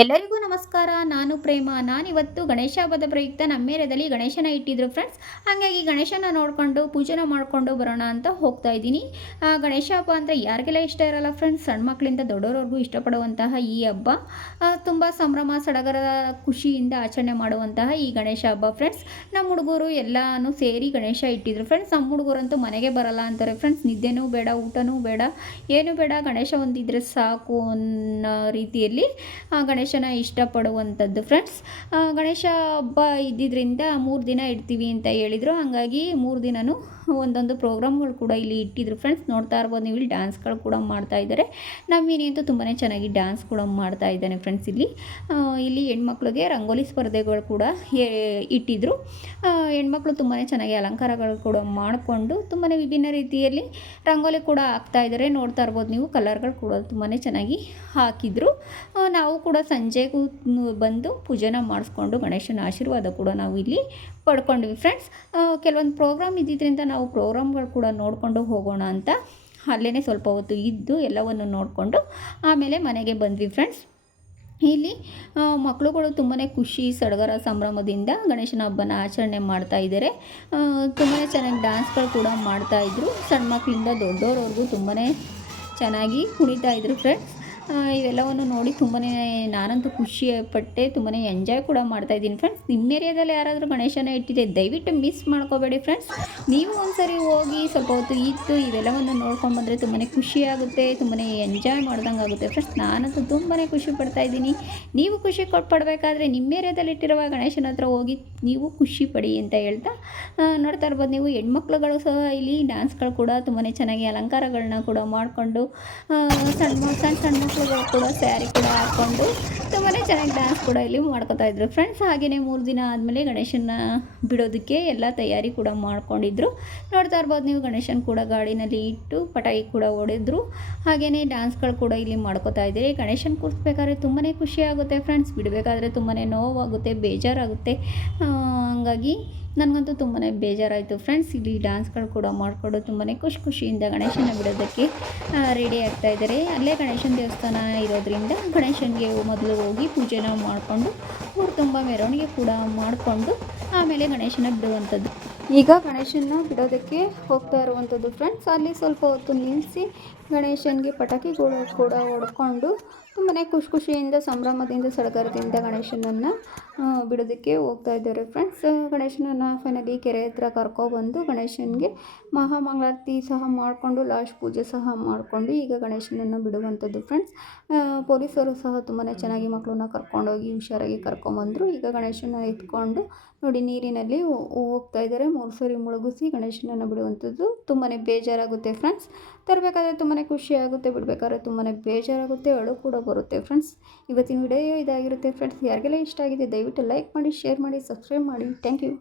ಎಲ್ಲರಿಗೂ ನಮಸ್ಕಾರ. ನಾನು ಪ್ರೇಮ. ನಾನಿವತ್ತು ಗಣೇಶ ಹಬ್ಬದ ಪ್ರಯುಕ್ತ ನಮ್ಮ ಏರಿಯಾದಲ್ಲಿ ಗಣೇಶನ ಇಟ್ಟಿದ್ರು ಫ್ರೆಂಡ್ಸ್. ಹಾಗಾಗಿ ಗಣೇಶನ ನೋಡಿಕೊಂಡು ಪೂಜೆನ ಮಾಡಿಕೊಂಡು ಬರೋಣ ಅಂತ ಹೋಗ್ತಾ ಇದ್ದೀನಿ. ಗಣೇಶ ಹಬ್ಬ ಅಂದರೆ ಯಾರಿಗೆಲ್ಲ ಇಷ್ಟ ಇರಲ್ಲ ಫ್ರೆಂಡ್ಸ್. ಸಣ್ಣ ಮಕ್ಕಳಿಂದ ದೊಡ್ಡವರವರೆಗೂ ಇಷ್ಟಪಡುವಂತಹ ಈ ಹಬ್ಬ ತುಂಬ ಸಂಭ್ರಮ ಸಡಗರದ ಖುಷಿಯಿಂದ ಆಚರಣೆ ಮಾಡುವಂತಹ ಈ ಗಣೇಶ ಹಬ್ಬ ಫ್ರೆಂಡ್ಸ್. ನಮ್ಮ ಹುಡುಗರು ಎಲ್ಲನೂ ಸೇರಿ ಗಣೇಶ ಇಟ್ಟಿದ್ರು ಫ್ರೆಂಡ್ಸ್. ನಮ್ಮ ಹುಡುಗರಂತೂ ಮನೆಗೆ ಬರಲ್ಲ ಅಂತಾರೆ ಫ್ರೆಂಡ್ಸ್. ನಿದ್ದೆನೂ ಬೇಡ, ಊಟನೂ ಬೇಡ, ಏನೂ ಬೇಡ, ಗಣೇಶ ಒಂದಿದ್ರೆ ಸಾಕು ಅನ್ನೋ ರೀತಿಯಲ್ಲಿ ಗಣೇಶನ ಇಷ್ಟಪಡುವಂಥದ್ದು ಫ್ರೆಂಡ್ಸ್. ಗಣೇಶ ಹಬ್ಬ ಇದ್ದಿದ್ದರಿಂದ 3 ದಿನ ಇಡ್ತೀವಿ ಅಂತ ಹೇಳಿದರು. ಹಾಗಾಗಿ 3 ದಿನವೂ ಒಂದೊಂದು ಪ್ರೋಗ್ರಾಮ್ಗಳು ಕೂಡ ಇಲ್ಲಿ ಇಟ್ಟಿದ್ರು ಫ್ರೆಂಡ್ಸ್. ನೋಡ್ತಾ ಇರ್ಬೋದು ನೀವು, ಇಲ್ಲಿ ಡ್ಯಾನ್ಸ್ಗಳು ಕೂಡ ಮಾಡ್ತಾ ಇದ್ದಾರೆ. ನಮ್ಮಿನಿ ಅಂತೂ ತುಂಬಾ ಚೆನ್ನಾಗಿ ಡ್ಯಾನ್ಸ್ ಕೂಡ ಮಾಡ್ತಾ ಇದ್ದಾನೆ ಫ್ರೆಂಡ್ಸ್. ಇಲ್ಲಿ ಹೆಣ್ಮಕ್ಳಿಗೆ ರಂಗೋಲಿ ಸ್ಪರ್ಧೆಗಳು ಕೂಡ ಇಟ್ಟಿದ್ರು. ಹೆಣ್ಮಕ್ಳು ತುಂಬಾ ಚೆನ್ನಾಗಿ ಅಲಂಕಾರಗಳು ಕೂಡ ಮಾಡಿಕೊಂಡು ತುಂಬಾ ವಿಭಿನ್ನ ರೀತಿಯಲ್ಲಿ ರಂಗೋಲಿ ಕೂಡ ಹಾಕ್ತಾ ಇದ್ದಾರೆ. ನೋಡ್ತಾ ಇರ್ಬೋದು ನೀವು, ಕಲರ್ಗಳು ಕೂಡ ತುಂಬಾ ಚೆನ್ನಾಗಿ ಹಾಕಿದ್ರು. ನಾವು ಕೂಡ ಸಂಜೆಗೂ ಬಂದು ಪೂಜೆನ ಮಾಡಿಸ್ಕೊಂಡು ಗಣೇಶನ ಆಶೀರ್ವಾದ ಕೂಡ ನಾವು ಇಲ್ಲಿ ಪಡ್ಕೊಂಡ್ವಿ ಫ್ರೆಂಡ್ಸ್. ಕೆಲವೊಂದು ಪ್ರೋಗ್ರಾಮ್ ಇದ್ದಿದ್ದರಿಂದ ನಾವು ಪ್ರೋಗ್ರಾಮ್ಗಳು ಕೂಡ ನೋಡಿಕೊಂಡು ಹೋಗೋಣ ಅಂತ ಅಲ್ಲೇ ಸ್ವಲ್ಪ ಹೊತ್ತು ಇದ್ದು ಎಲ್ಲವನ್ನು ನೋಡಿಕೊಂಡು ಆಮೇಲೆ ಮನೆಗೆ ಬಂದ್ವಿ ಫ್ರೆಂಡ್ಸ್. ಇಲ್ಲಿ ಮಕ್ಕಳುಗಳು ತುಂಬಾ ಖುಷಿ ಸಡಗರ ಸಂಭ್ರಮದಿಂದ ಗಣೇಶನ ಹಬ್ಬನ ಆಚರಣೆ ಮಾಡ್ತಾ ಇದ್ದಾರೆ. ತುಂಬಾ ಚೆನ್ನಾಗಿ ಡ್ಯಾನ್ಸ್ಗಳು ಕೂಡ ಮಾಡ್ತಾಯಿದ್ರು. ಸಣ್ಣ ಮಕ್ಕಳಿಂದ ದೊಡ್ಡವರವರೆಗೂ ತುಂಬಾ ಚೆನ್ನಾಗಿ ಕುಣಿತಾ ಇದ್ರು ಫ್ರೆಂಡ್ಸ್. ಇವೆಲ್ಲವನ್ನು ನೋಡಿ ತುಂಬಾ ನಾನಂತೂ ಖುಷಿಪಟ್ಟೆ, ತುಂಬಾ ಎಂಜಾಯ್ ಕೂಡ ಮಾಡ್ತಾಯಿದ್ದೀನಿ ಫ್ರೆಂಡ್ಸ್. ನಿಮ್ಮ ಏರಿಯಾದಲ್ಲಿ ಯಾರಾದರೂ ಗಣೇಶನ ಇಟ್ಟಿದೆ ದಯವಿಟ್ಟು ಮಿಸ್ ಮಾಡ್ಕೋಬೇಡಿ ಫ್ರೆಂಡ್ಸ್. ನೀವು ಒಂದ್ಸರಿ ಹೋಗಿ ಸ್ವಲ್ಪ ಹೊತ್ತು ಇದ್ದು ಇವೆಲ್ಲವನ್ನು ನೋಡ್ಕೊಂಡು ಬಂದರೆ ತುಂಬಾ ಖುಷಿಯಾಗುತ್ತೆ, ತುಂಬಾ ಎಂಜಾಯ್ ಮಾಡ್ದಂಗೆ ಆಗುತ್ತೆ ಫ್ರೆಂಡ್ಸ್. ನಾನಂತೂ ತುಂಬಾ ಖುಷಿ ಪಡ್ತಾಯಿದ್ದೀನಿ. ನೀವು ಖುಷಿ ಪಡಬೇಕಾದ್ರೆ ನಿಮ್ಮ ಏರಿಯಾದಲ್ಲಿ ಇಟ್ಟಿರುವ ಗಣೇಶನ ಹತ್ರ ಹೋಗಿ ನೀವು ಖುಷಿ ಪಡಿ ಅಂತ ಹೇಳ್ತಾ, ನೋಡ್ತಾ ಇರ್ಬೋದು ನೀವು, ಹೆಣ್ಮಕ್ಳುಗಳು ಸಹ ಇಲ್ಲಿ ಡ್ಯಾನ್ಸ್ಗಳು ಕೂಡ ತುಂಬಾ ಚೆನ್ನಾಗಿ ಅಲಂಕಾರಗಳನ್ನ ಕೂಡ ಮಾಡಿಕೊಂಡು ಸಣ್ಣ ಸಣ್ಣ ಮಕ್ಕಳುಗಳು ಕೂಡ ಸ್ಯಾರಿ ಕೂಡ ಹಾಕ್ಕೊಂಡು ತುಂಬಾ ಚೆನ್ನಾಗಿ ಡ್ಯಾನ್ಸ್ ಕೂಡ ಇಲ್ಲಿ ಮಾಡ್ಕೊತಾ ಇದ್ರು ಫ್ರೆಂಡ್ಸ್. ಹಾಗೆಯೇ 3 ದಿನ ಆದಮೇಲೆ ಗಣೇಶನ ಬಿಡೋದಕ್ಕೆ ಎಲ್ಲ ತಯಾರಿ ಕೂಡ ಮಾಡ್ಕೊಂಡಿದ್ರು. ನೋಡ್ತಾ ಇರ್ಬೋದು ನೀವು, ಗಣೇಶನ ಕೂಡ ಗಾಡಿನಲ್ಲಿ ಇಟ್ಟು ಪಟಾಕಿ ಕೂಡ ಹೊಡೆದ್ರು. ಹಾಗೆಯೇ ಡ್ಯಾನ್ಸ್ಗಳು ಕೂಡ ಇಲ್ಲಿ ಮಾಡ್ಕೊತಾ ಇದ್ದೀರಿ. ಗಣೇಶನ ಕೂರಿಸ್ಬೇಕಾದ್ರೆ ತುಂಬಾ ಖುಷಿಯಾಗುತ್ತೆ ಫ್ರೆಂಡ್ಸ್. ಬಿಡಬೇಕಾದ್ರೆ ತುಂಬಾ ನೋವಾಗುತ್ತೆ, ಬೇಜಾರಾಗುತ್ತೆ. ಹಾಗಾಗಿ ನನಗಂತೂ ತುಂಬಾ ಬೇಜಾರಾಯಿತು ಫ್ರೆಂಡ್ಸ್. ಇಲ್ಲಿ ಡ್ಯಾನ್ಸ್ಗಳು ಕೂಡ ಮಾಡಿಕೊಂಡು ತುಂಬಾ ಖುಷಿಯಿಂದ ಗಣೇಶನ ಬಿಡೋದಕ್ಕೆ ರೆಡಿ ಆಗ್ತಾ ಇದ್ದಾರೆ. ಅಲ್ಲೇ ಗಣೇಶನ ದೇವಸ್ಥಾನ ಇರೋದ್ರಿಂದ ಗಣೇಶನಿಗೆ ಮೊದಲು ಹೋಗಿ ಪೂಜೆನ ಮಾಡಿಕೊಂಡು ಊರು ತುಂಬ ಮೆರವಣಿಗೆ ಕೂಡ ಮಾಡಿಕೊಂಡು ಆಮೇಲೆ ಗಣೇಶನ ಬಿಡುವಂಥದ್ದು. ಈಗ ಗಣೇಶನ ಬಿಡೋದಕ್ಕೆ ಹೋಗ್ತಾ ಇರುವಂಥದ್ದು ಫ್ರೆಂಡ್ಸ್. ಅಲ್ಲಿ ಸ್ವಲ್ಪ ಹೊತ್ತು ನಿಲ್ಲಿಸಿ ಗಣೇಶನಿಗೆ ಪಟಾಕಿಗಳು ಕೂಡ ಹೊಡ್ಕೊಂಡು ತುಂಬಾ ಖುಷಿಯಿಂದ ಸಂಭ್ರಮದಿಂದ ಸಡಗರದಿಂದ ಗಣೇಶನನ್ನು ಬಿಡೋದಕ್ಕೆ ಹೋಗ್ತಾ ಇದ್ದಾರೆ ಫ್ರೆಂಡ್ಸ್. ಗಣೇಶನನ್ನು ಫೈನಲಿ ಕೆರೆ ಹತ್ರ ಕರ್ಕೊಬಂದು ಗಣೇಶನಿಗೆ ಮಹಾಮಂಗಳಾರತಿ ಸಹ ಮಾಡಿಕೊಂಡು ಲಾಸ್ಟ್ ಪೂಜೆ ಸಹ ಮಾಡಿಕೊಂಡು ಈಗ ಗಣೇಶನನ್ನು ಬಿಡುವಂಥದ್ದು ಫ್ರೆಂಡ್ಸ್. ಪೊಲೀಸರು ಸಹ ತುಂಬಾ ಚೆನ್ನಾಗಿ ಮಕ್ಕಳನ್ನ ಕರ್ಕೊಂಡೋಗಿ ಹುಷಾರಾಗಿ ಕರ್ಕೊಂಬಂದರು. ಈಗ ಗಣೇಶನ ಎತ್ಕೊಂಡು ನೋಡಿ ನೀರಿನಲ್ಲಿ ಹೋಗ್ತಾ ಇದ್ದಾರೆ. 3 ಸರಿ ಮುಳುಗಿಸಿ ಗಣೇಶನನ್ನು ಬಿಡುವಂಥದ್ದು. ತುಂಬಾ ಬೇಜಾರಾಗುತ್ತೆ ಫ್ರೆಂಡ್ಸ್. ತರಬೇಕಾದ್ರೆ ತುಂಬಾ ಖುಷಿಯಾಗುತ್ತೆ, ಬಿಡಬೇಕಾದ್ರೆ ತುಂಬಾ ಬೇಜಾರಾಗುತ್ತೆ, ಅಳು ಕೂಡ ಬರುತ್ತೆ ಫ್ರೆಂಡ್ಸ್. ಇವತ್ತಿನ ವಿಡಿಯೋ ಇದಾಗಿರುತ್ತೆ ಫ್ರೆಂಡ್ಸ್. ಯಾರಿಗೆಲ್ಲ ಇಷ್ಟ ಆಗಿದೆ ದಯವಿಟ್ಟು ಲೈಕ್ ಮಾಡಿ, ಶೇರ್ ಮಾಡಿ, ಸಬ್ಸ್ಕ್ರೈಬ್ ಮಾಡಿ. Thank you.